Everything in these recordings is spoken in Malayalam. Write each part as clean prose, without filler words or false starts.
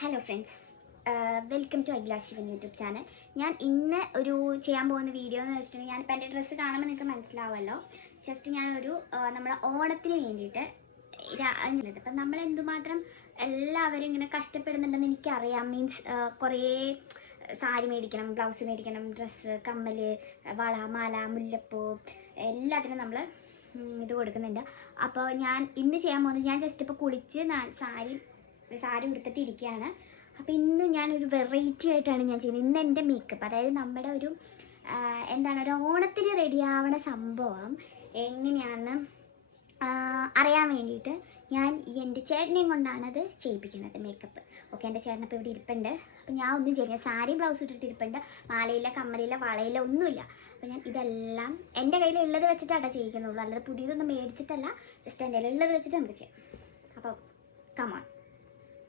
Hello friends, welcome to Akhila Shivan YouTube channel. ഞാൻ ഇന്ന് ചെയ്യാൻ പോകുന്ന വീഡിയോ എന്ന് വെച്ചിട്ടുണ്ടെങ്കിൽ, ഞാനിപ്പോൾ എൻ്റെ ഡ്രസ്സ് കാണുമ്പോൾ നിങ്ങൾക്ക് മനസ്സിലാവുമല്ലോ. ജസ്റ്റ് ഞാനൊരു നമ്മളെ ഓണത്തിന് വേണ്ടിയിട്ട് ഇപ്പം നമ്മൾ എന്തുമാത്രം എല്ലാവരും ഇങ്ങനെ കഷ്ടപ്പെടുന്നുണ്ടെന്ന് എനിക്കറിയാം. മീൻസ് കുറേ സാരി മേടിക്കണം, ബ്ലൗസ് മേടിക്കണം, ഡ്രസ്സ്, കമ്മൽ, വള, മാല, മുല്ലപ്പൂ എല്ലാത്തിനും നമ്മൾ ഇത് കൊടുക്കുന്നുണ്ട്. അപ്പോൾ ഞാൻ ഇന്ന് ചെയ്യാൻ പോകുന്നത്, ഞാൻ ജസ്റ്റ് ഇപ്പോൾ കുളിച്ച് സാരി ഉടുത്തിട്ട് ഇരിക്കുകയാണ്. അപ്പോൾ ഇന്ന് ഞാനൊരു വെറൈറ്റി ആയിട്ടാണ് ഞാൻ ചെയ്യുന്നത്. ഇന്ന് എൻ്റെ മേക്കപ്പ്, അതായത് നമ്മുടെ ഒരു ഒരു ഓണത്തിന് റെഡി ആവണ സംഭവം എങ്ങനെയാണെന്ന് അറിയാൻ വേണ്ടിയിട്ട് ഞാൻ എൻ്റെ ചേട്ടനെയും കൊണ്ടാണ് അത് ചെയ്യിപ്പിക്കുന്നത്, മേക്കപ്പ്. ഓക്കെ, എൻ്റെ ചേട്ടനപ്പോൾ ഇവിടെ ഇരിപ്പുണ്ട്. അപ്പോൾ ഞാൻ ഒന്നും ചെയ്യുക, സാരി ബ്ലൗസ് ഇട്ടിട്ട് ഇരിപ്പുണ്ട്. മാലയില്ല, കമ്മലില്ല, വളയില്ല, ഒന്നുമില്ല. അപ്പോൾ ഞാൻ ഇതെല്ലാം എൻ്റെ കയ്യിലുള്ളത് വെച്ചിട്ടാണ് ചെയ്യിക്കുന്നുള്ളൂ, അല്ലാതെ പുതിയതൊന്നും മേടിച്ചിട്ടല്ല. ജസ്റ്റ് എൻ്റെ കയ്യിലുള്ളത് വെച്ചിട്ട് നമുക്ക് ചെയ്യാം. അപ്പോൾ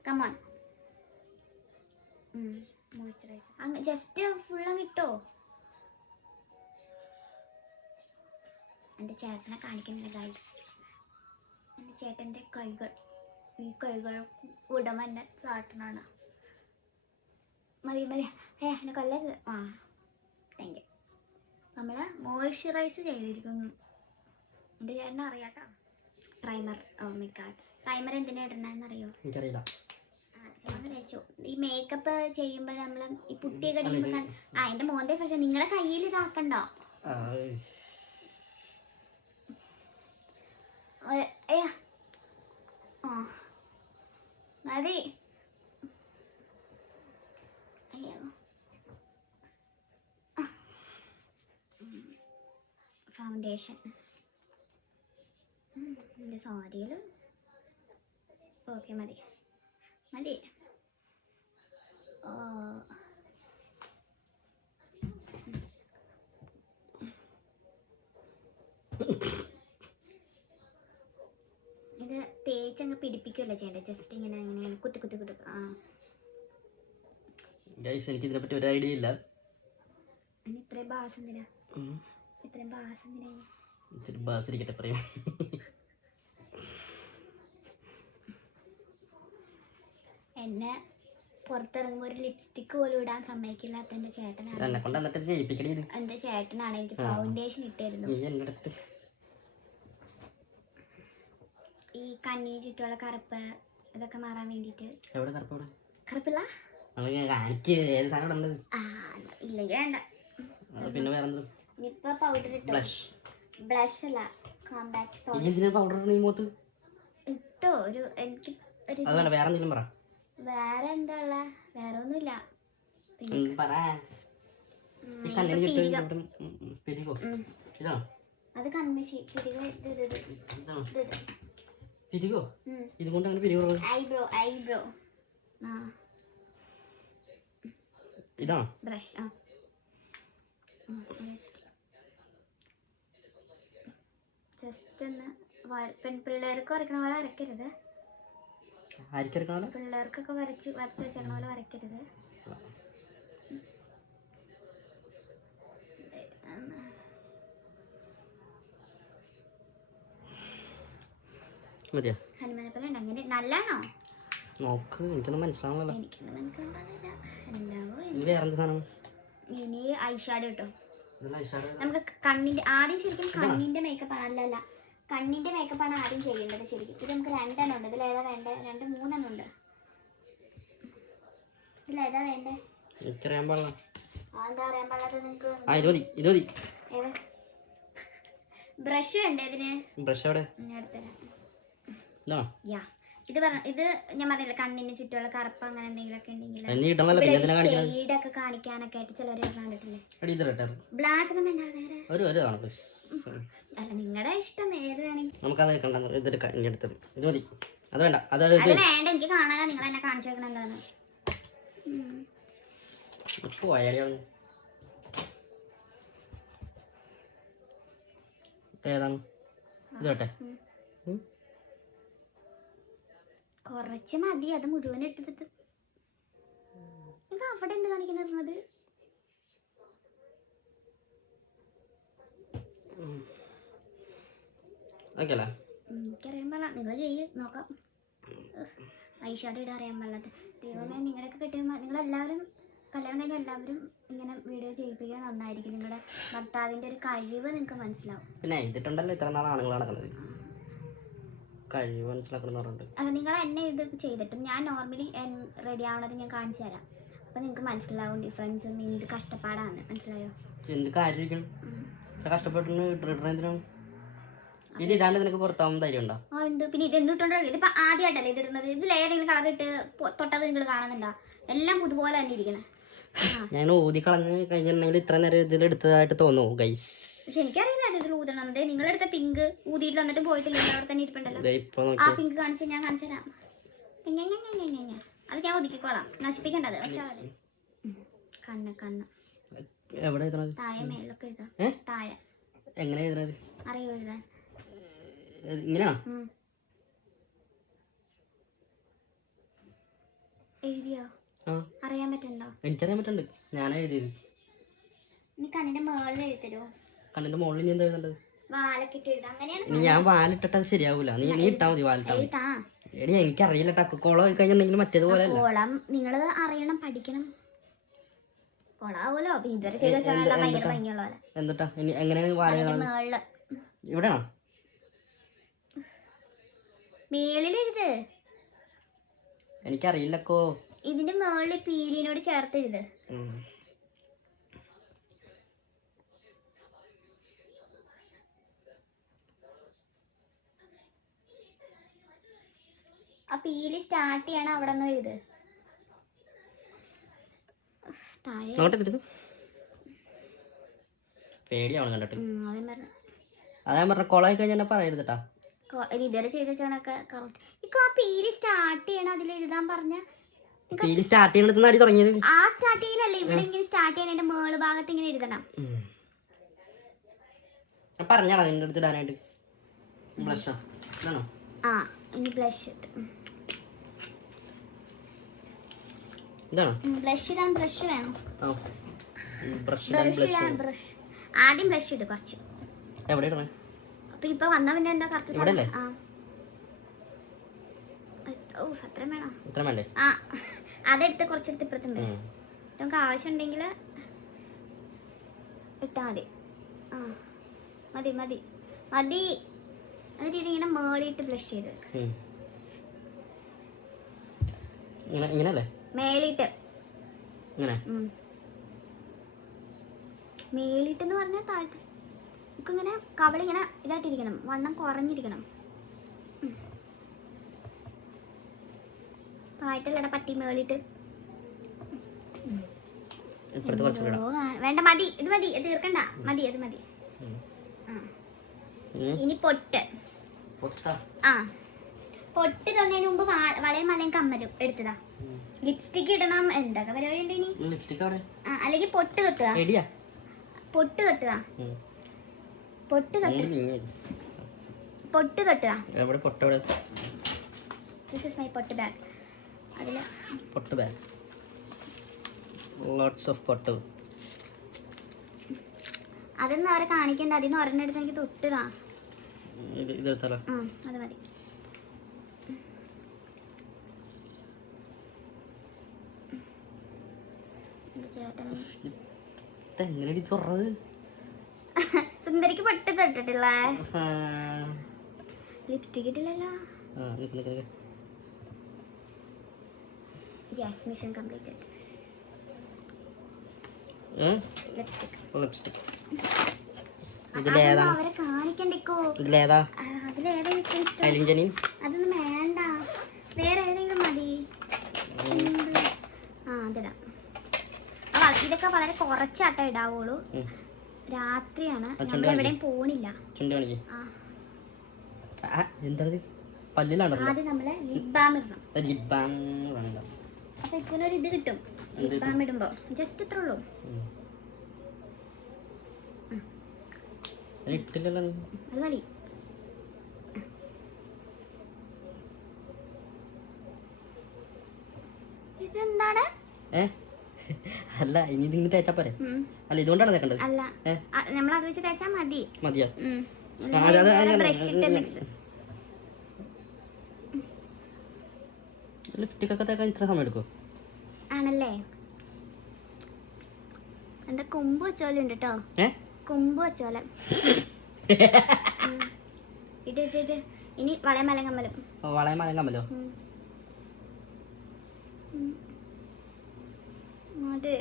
കമോൺ മോയ്സ്ചറൈസർ അങ്ങ് ജസ്റ്റ് ഫുള്ളങ്ങ് ഇട്ടോ. എൻ്റെ ചേട്ടനെ കാണിക്കുന്നില്ല ഗൈസ്. എൻ്റെ ചേട്ടൻ്റെ ഈ കൈകൾ ഉടമ എൻ്റെ ചേട്ടനാണ്. മതി എന്നെ കൊല്ലരുത്. Thank you. നമ്മൾ മോയ്സ്ചറൈസ് ചെയ്തിരിക്കുന്നു. എൻ്റെ ചേട്ടനെ അറിയാട്ടോ. പ്രൈമർ എന്തിനാ ഇടണമെന്നറിയോ? എനിക്കറിയില്ല. ഈ മേക്കപ്പ് ചെയ്യുമ്പോൾ നമ്മൾ ഈ പുട്ടിയൊക്കെ അടിക്കുമ്പോൾ എൻ്റെ മോന്റെ പക്ഷെ നിങ്ങളുടെ കയ്യിൽ ഇതാക്കണ്ടോ? മതി. അയ്യോ, ഫൗണ്ടേഷൻ എൻ്റെ സാരിയിൽ. ഓക്കെ, മതി. ഇത് തേച്ചങ്ങ് പിടിപ്പിക്കുമല്ലോ ചെയ്യേണ്ടത്. ജസ്റ്റ് ഇങ്ങനെ കുത്തി എനിക്ക് ഇതിനെപ്പറ്റി ഒരു ഐഡിയ ഇല്ല. ഇത്രയും ബാസ് എന്തിനാ? എന്നെ പുറത്തിറങ്ങുമ്പോൾ ഒരു ലിപ്സ്റ്റിക് പോലും ഇടാൻ സമ്മതിക്കില്ലാത്ത എൻ്റെ ചേട്ടനാണ്. എൻ്റെ ചേട്ടനാണ് എനിക്ക് ഫൗണ്ടേഷൻ ഇട്ടായിരുന്നു. ഈ കണ്ണിന് ചുറ്റുമുള്ള കറുപ്പ് ഇതൊക്കെ മാറാൻ വേണ്ടിട്ട്. കറുപ്പില്ല ഇല്ലെങ്കിൽ വേണ്ട. ഇപ്പൊ പൗഡർ ഇട്ടോ? ബ്ലഷ് അല്ല, കോമ്പാക്ട് പൗഡർ ഇട്ടോ. എനിക്ക് വേറെ എന്താ ഉള്ള? വേറെ ഒന്നുമില്ല. അത് കൺമിഷി ഐബ്രോ ബ്രഷ്. ജസ്റ്റ് ഒന്ന് പെൺപിള്ളേർക്ക് വരയ്ക്കണ പോലെ വരയ്ക്കരുത്. പിള്ളേർക്കൊക്കെ വരച്ച് വെച്ചേക്കണ പോലെ വരയ്ക്കരുത്. ഹനുമാനെപ്പോലെ ഉണ്ട്. അങ്ങനെ നല്ലാണോ? എനിക്കൊന്നും മനസ്സിലാവുന്നില്ല. ഇനി ഐഷാഡോ കേട്ടോ. നമുക്ക് കണ്ണിന്റെ ആദ്യം ശരിക്കും കണ്ണിന്റെ മേക്കപ്പ് ആണ്. അല്ലല്ല, കണ്ണിന്റെ മേക്കപ്പാണ് ആദ്യം ചെയ്യേണ്ടത് ശരിക്കും. ഇത് നമുക്ക് 2 എണ്ണം ഉണ്ട്. ഇതിലേതാ വേണ്ടേ? 2 3 എണ്ണം ഉണ്ട്. ഇതിലേതാ വേണ്ടേ? എന്താ അറിയാൻ പാടില്ലാത്ത നിങ്ങൾക്ക്? ബ്രഷ് വേണ്ടേ ഇതിന്? ഇത് ഞാൻ പറഞ്ഞില്ല, കണ്ണിന് ചുറ്റുമുള്ള കറുപ്പ് അങ്ങനെ എന്തെങ്കിലുമൊക്കെ ഉണ്ടെങ്കിൽ ഷെയ്ഡൊക്കെ കാണിക്കാനൊക്കെ ആയിട്ട് ചിലർ കണ്ടിട്ടില്ലേ. ബ്ലാക്ക് ഒന്നും വേണ്ട, വേറെ അല്ല നിങ്ങളുടെ ഇഷ്ടം ഏത് വേണമെങ്കിൽ. അത് വേണ്ട, എനിക്ക് കാണാനാ നിങ്ങൾ എന്നെ കാണിച്ചേക്കണ എന്താന്ന്. കുറച്ച് മതി, അത് മുഴുവൻ ഇട്ടിട്ട്. അവിടെ എന്ത് കാണിക്കുന്നത്? എനിക്കറിയാൻ പാടില്ല, നിങ്ങൾ ചെയ്യ് നോക്കാം. ഐഷാഡോ ഇടാൻ അറിയാൻ പാടില്ലാത്ത. ദൈവമേ, നിങ്ങളുടെയൊക്കെ കെട്ടിയുമ്പോൾ നിങ്ങളെല്ലാവരും കല്യാണം കഴിഞ്ഞ എല്ലാവരും ഇങ്ങനെ വീഡിയോ ചെയ്യിപ്പിക്കാൻ നന്നായിരിക്കും. നിങ്ങളുടെ ഭർത്താവിൻ്റെ ഒരു കഴിവ് നിങ്ങൾക്ക് മനസ്സിലാവും. പിന്നെ ഇതിട്ടുണ്ടല്ലോ ഇത്ര നാൾ ആണുങ്ങൾ നടക്കുന്നത്, കഴിവ് മനസ്സിലാക്കണം പറഞ്ഞിട്ട്. അല്ല, നിങ്ങൾ എന്നെ ഇത് ചെയ്തിട്ടും ഞാൻ നോർമലി റെഡി ആവണത് ഞാൻ കാണിച്ചു തരാം. അപ്പം നിങ്ങൾക്ക് മനസ്സിലാവും ഡിഫറൻസും എന്ത് കഷ്ടപ്പാടാണ്. മനസ്സിലായോ? എന്ത് കാര്യം കഷ്ടപ്പെട്ടിട്ടാണ് ഇത് ഇടാണ്ട് നിനക്ക് പുറത്താവും ധൈര്യം ഉണ്ടോ? ആ ഉണ്ട്. പിന്നെ ഇത് എന്തിട്ടുണ്ടോ? ഇതിപ്പോൾ ആദ്യമായിട്ടല്ലേ ഇതിടുന്നത്. ഇതിൽ ഏതെങ്കിലും കളർ ഇട്ട് തൊട്ടത് നിങ്ങൾ കാണുന്നുണ്ടോ? എല്ലാം പുതുപോലെ തന്നെ ഇരിക്കണേ. ഞാൻ ഊതി കളഞ്ഞ് കഴിഞ്ഞിട്ടുണ്ടെങ്കിൽ ഇത്ര നേരം ഇതിലെടുത്തതായിട്ട് തോന്നുന്നു ഗൈസ്. പക്ഷെ എനിക്കറിയില്ല ഇതിൽ ഊതണത്. നിങ്ങളെടുത്ത പിങ്ക് ഊതിയിട്ട് വന്നിട്ട് പോയിട്ടില്ല, അവിടെ തന്നെ ഇരിപ്പുണ്ടല്ലോ. ആ പിങ്ക് കാണിച്ച് ഞാൻ കാണിച്ചു തരാം. അത് ഞാൻ ഒതുക്കിക്കോളാം, നശിപ്പിക്കേണ്ടത്. പക്ഷേ കണ്ണ് കണ്ണ് എവിടെ താഴെ മേലൊക്കെ എഴുതാം. താഴെ എങ്ങനെ എഴുതുന്നത് അറിയോ? എഴുതാൻ ഇങ്ങനെയാണോ? എഴുതിയോ? അറിയാൻ പറ്റുന്നുണ്ടോ? എനിക്കറിയാൻ പറ്റുന്നുണ്ട്, ഞാനാ എഴുതിയത്. നീ കണ്ണിന്റെ മുകളിൽ എഴുതരുമോ? കണ്ണിന്റെ മുകളിൽ നീ എന്താ എഴുതേണ്ടത്? വാലൊക്കെ ഇട്ട് എഴുതാം. അങ്ങനെയാണ്. ഇനി ഞാൻ വാലിട്ടിട്ട് അത് ശരിയാവൂല. നീ ഇട്ടാ മതി വാലിട്ടാ. എടി എനിക്കറിയില്ല ട്ടോ. കുളം കഴിഞ്ഞിട്ടുണ്ടെങ്കിൽ മറ്റേതുപോലെ കുളം നിങ്ങൾ അറിയണം, പഠിക്കണം. കുളാവൂലോ ഇതുവരെ ചെയ്ത ഭയങ്കര ഭംഗിയുള്ള പോലെ. എന്നിട്ടാ ഇനി എങ്ങനെയാണ് വാല? മേളില് ഇവിടെയാണോ? മേളിലെഴുത്. എനിക്കറിയില്ലക്കോ. ഇതിന്റെ മേളിൽ പീലിനോട് ചേർത്ത് എഴുത്. ആ പീലി സ്റ്റാർട്ട് ചെയ്യണം അവിടെ നിന്ന് എഴുത്. പേടിയാവണം കണ്ടിട്ട്. അതാ പറഞ്ഞ കൊളായി കഴിഞ്ഞാൽ പറയരുതട്ടാ. ഇതുവരെ ചെയ്ത ചേണൊക്കെ കറക്റ്റ്. ഇപ്പൊ ആ പീലി സ്റ്റാർട്ട് ചെയ്യണം അതിൽ എഴുതാൻ പറഞ്ഞ. പീലി സ്റ്റാർട്ട് ചെയ്യണത് അടി തുടങ്ങിയത്. ആ സ്റ്റാർട്ട് ചെയ്യലല്ലേ ഇവിടെ ഇങ്ങനെ സ്റ്റാർട്ട് ചെയ്യണ മേള് ഭാഗത്ത് ഇങ്ങനെ എഴുതണം. പറഞ്ഞാടാ നിന്റെ അടുത്ത് ഇടാനായിട്ട്. ബ്ലഷ് ആണോ? ആ ഇനി ബ്ലഷ് ഇട്ട്. ഇതാണോ ബ്ലഷ് ഇടാൻ? ബ്രഷ് വേണം. ബ്രഷ് ആദ്യം ബ്ലഷ് ഇട് കുറച്ച്. എവിടെ ഇടണേ? അപ്പൊ ഇപ്പൊ വന്നവന്റെ എന്താ കറക്റ്റ്? അത്രയും വേണം. ഇത്ര വേണ്ടേ? ആ അതെടുത്ത് കുറച്ചെടുത്ത് ഇപ്പുറത്തുണ്ട്. നമുക്ക് ആവശ്യം ഉണ്ടെങ്കിൽ ഇട്ടാ മതി. ആ മതി മതി മതി. എന്നിട്ട് ഇതിങ്ങനെ മേളിയിട്ട് ബ്ലഷ് ചെയ്ത് ഇങ്ങനല്ലേ? മേളിയിട്ട് മേളിട്ടെന്ന് പറഞ്ഞാൽ താഴത്ത് ഇങ്ങനെ കവളിങ്ങനെ ഇതായിട്ടിരിക്കണം, വണ്ണം കുറഞ്ഞിരിക്കണം. താഴത്തല്ലട പട്ടി മേളിട്ട്. വേണ്ട മതി, ഇത് മതി, തീർക്കണ്ട, മതി, അത് മതി. ഇനി പൊട്ട്. ആ പൊട്ട് തൊണ്ടതിന് മുമ്പ് വളയും മലയും കമ്മലും എടുത്തതാ. ലിപ്സ്റ്റിക് ഇടണം. എന്തൊക്കെ പരിപാടി ഉണ്ട് ഇനി? അല്ലെങ്കിൽ പൊട്ട് തൊട്ടുക. പൊട്ട് തൊട്ടുക. പൊട്ട് തൊട്ട് പൊട്ട് തൊട്ടുക. ദിസ് ഈസ് മൈ പൊട്ട് ബാഗ്. അതില് പൊട്ട് ബാഗ്. ലോട്ട്സ് ഓഫ് പൊട്ട്. അതൊന്നും അവരെ കാണിക്കണ്ട. അതിന്ന് ഒരെണ്ണെടുത്ത് എനിക്ക് തൊട്ടുതാ. അത് മതി. സുന്ദരിക്ക് പൊട്ട് തൊട്ടിട്ടില്ല. ലിപ്സ്റ്റിക് ഇട്ടില്ലല്ലോ. Yes, mission completed. ലിപ്സ്റ്റിക് അവരെ കാണിക്കണ്ടിക്കോ. ഇതിലേതാ? അതിലേതാ ഇഷ്ടം? അതൊന്നും വേണ്ട, വേറെ ഏതെങ്കിലും മതി. അതിടാം. ഇതൊക്കെ വളരെ കുറച്ചാട്ടം ഇടാവുള്ളൂ. രാത്രിയാണ്, നമ്മൾ എവിടെയും പോണില്ല. ആദ്യം നമ്മള് ലിപ് ബാം ഇടണം. അപ്പൊ ഇക്കൊരു ഇത് കിട്ടും ലിപ് ബാം ഇടുമ്പോ. ജസ്റ്റ് ഇത്രേ ഉള്ളൂ. അത് മതി. ഇതെന്താണ്? അല്ല ഇനി ഇതിങ്ങനെ തേച്ചാ പോരെ? അല്ല ഇതുകൊണ്ടാണ് തേക്കേണ്ടത്? അല്ല, നമ്മൾ അത് വെച്ച് തേച്ചാ മതി. മതിയോ? ലിപ്സ്റ്റിക് ഒക്കെ തേക്കാൻ ഇത്ര സമയം എടുക്കും? ആണല്ലേ? എന്താ കൊമ്പ് വെച്ചോലുണ്ട് കേട്ടോ, കൊമ്പ് വെച്ചോല. ഇട്ട് ഇനി വളയമലം കമ്മലും. വളയമലം കമ്മലോ? അത്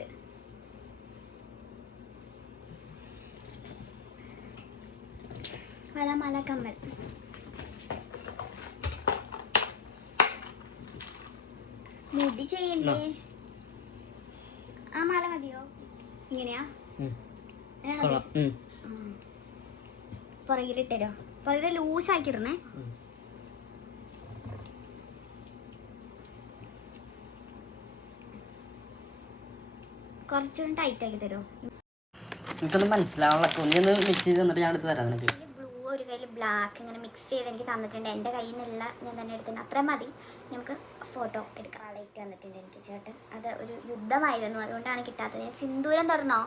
വളമല കമ്മൽ. മുടി ചെയ്യണ്ടേ? ആ മാല മതിയോ? ഇങ്ങനെയാ? പുറകിലിട്ടോ, പുറകില് ലൂസാക്കിയിടണേ. കുറച്ചുകൂടി ടൈറ്റ് ആക്കി തരുമോ? എനിക്കൊന്നും മനസ്സിലാവുള്ള മിക്സ് ചെയ്ത് തന്നിട്ട് ഞാൻ എടുത്ത് തരാം നിനക്ക്. ബ്ലൂ ഒരു കയ്യിൽ ബ്ലാക്ക് ഇങ്ങനെ മിക്സ് ചെയ്ത് എനിക്ക് തന്നിട്ടുണ്ട്. എൻ്റെ കയ്യിൽ നിന്നുള്ള ഞാൻ തന്നെ എടുത്തിട്ടുണ്ട്. അത്രയും മതി. നമുക്ക് ഫോട്ടോ എടുക്കാം. ലൈറ്റ് തന്നിട്ടുണ്ട് എനിക്ക് ചേട്ടൻ. അത് ഒരു യുദ്ധമായിരുന്നു, അതുകൊണ്ടാണ് കിട്ടാത്തത്. ഞാൻ സിന്ദൂരം തൊടണോ?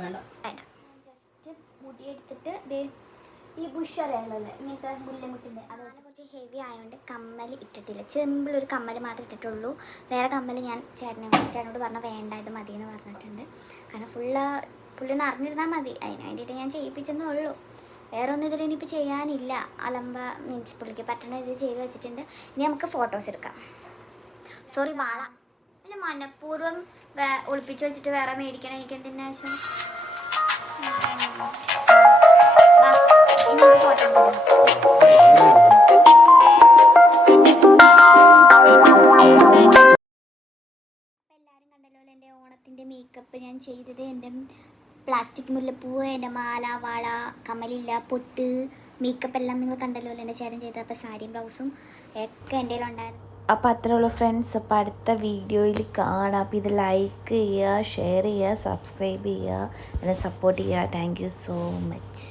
വേണ്ട. ജസ്റ്റ് മുടി എടുത്തിട്ട് ഈ ബുഷ് അറിയാമല്ലോ, ഇങ്ങനത്തെ മുല്ലമുട്ടിൻ്റെ, അത് കുറച്ച് ഹെവി ആയതുകൊണ്ട് കമ്മൽ ഇട്ടിട്ടില്ല. സിമ്പിളൊരു കമ്മൽ മാത്രമേ ഇട്ടിട്ടുള്ളൂ. വേറെ കമ്മൽ ഞാൻ ചേട്ടനോട് പറഞ്ഞാൽ വേണ്ട, ഇത് മതി എന്ന് പറഞ്ഞിട്ടുണ്ട്. കാരണം പുള്ളി നിറഞ്ഞിരുന്നാൽ മതി, അതിന് വേണ്ടിയിട്ട് ഞാൻ ചെയ്യിപ്പിച്ചെന്നേ ഉള്ളൂ. വേറെ ഒന്നും ഇതിൽ ഇനിയിപ്പോൾ ചെയ്യാനില്ല. അലമ്പ മീൻസ് പുള്ളിക്ക് പറ്റണ ഇത് ചെയ്ത് വെച്ചിട്ടുണ്ട്. ഇനി നമുക്ക് ഫോട്ടോസ് എടുക്കാം. സോറി, വാള പിന്നെ മനഃപൂർവ്വം ഒളിപ്പിച്ച് വെച്ചിട്ട് വേറെ മേടിക്കണം. എനിക്ക് എന്തിനാ ആവശ്യം? ഇനി ഫോട്ടോ എല്ലാവരും കണ്ടല്ലോ എൻ്റെ ഓണത്തിൻ്റെ മേക്കപ്പ് ഞാൻ ചെയ്തത്. എൻ്റെ പ്ലാസ്റ്റിക് മുല്ലപ്പൂവ്, എൻ്റെ മാല, വള, കമ്മലില്ല, പൊട്ട്, മേക്കപ്പ് എല്ലാം നിങ്ങൾ കണ്ടല്ലോ. എൻ്റെ ചേട്ടൻ ചെയ്തത്. അപ്പോൾ സാരിയും ബ്ലൗസും ഒക്കെ എൻ്റെ ഉണ്ടായിരുന്നു. അപ്പോൾ അത്രേ ഉള്ളൂ ഫ്രണ്ട്സ്. അപ്പോൾ അടുത്ത വീഡിയോയിൽ കാണാം. അപ്പോൾ ഇത് ലൈക്ക് ചെയ്യുക, ഷെയർ ചെയ്യുക, സബ്സ്ക്രൈബ് ചെയ്യുക, എന്നെ സപ്പോർട്ട് ചെയ്യുക. Thank you so much.